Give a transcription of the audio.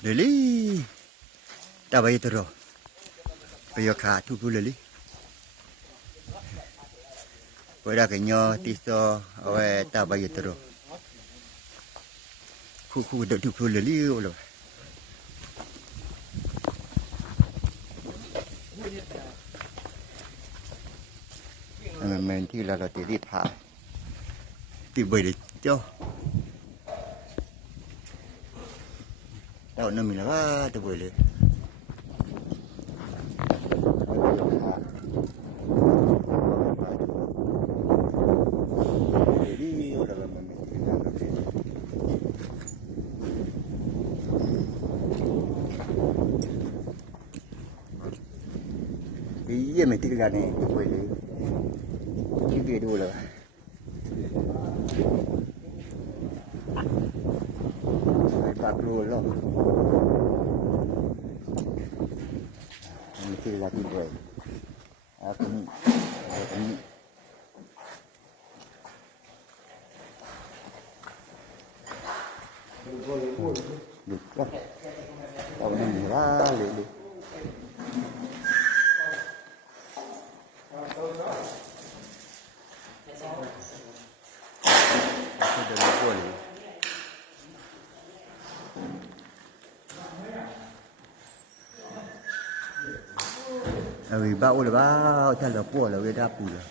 Lili, tak bayar terus. Bayar kartu pun lili. Pada kenya tisa, awak tak bayar terus. Kuku duduk pun lili loh. Mainที่เราตีรีบพาตีใบเด็ดเจ้าเต่าน้ำมีแล้วว่าตะใบเลยยี่ไม่ติดกันเนี่ยตะใบเลยที่เดูเลยไอ้ปากรูแล้วมันคือลาที่ด้วยคนนี้คนนี้ดูก็เอาหนึ่งว่าเลยดูvì bão là bão theo là của là người ta bù là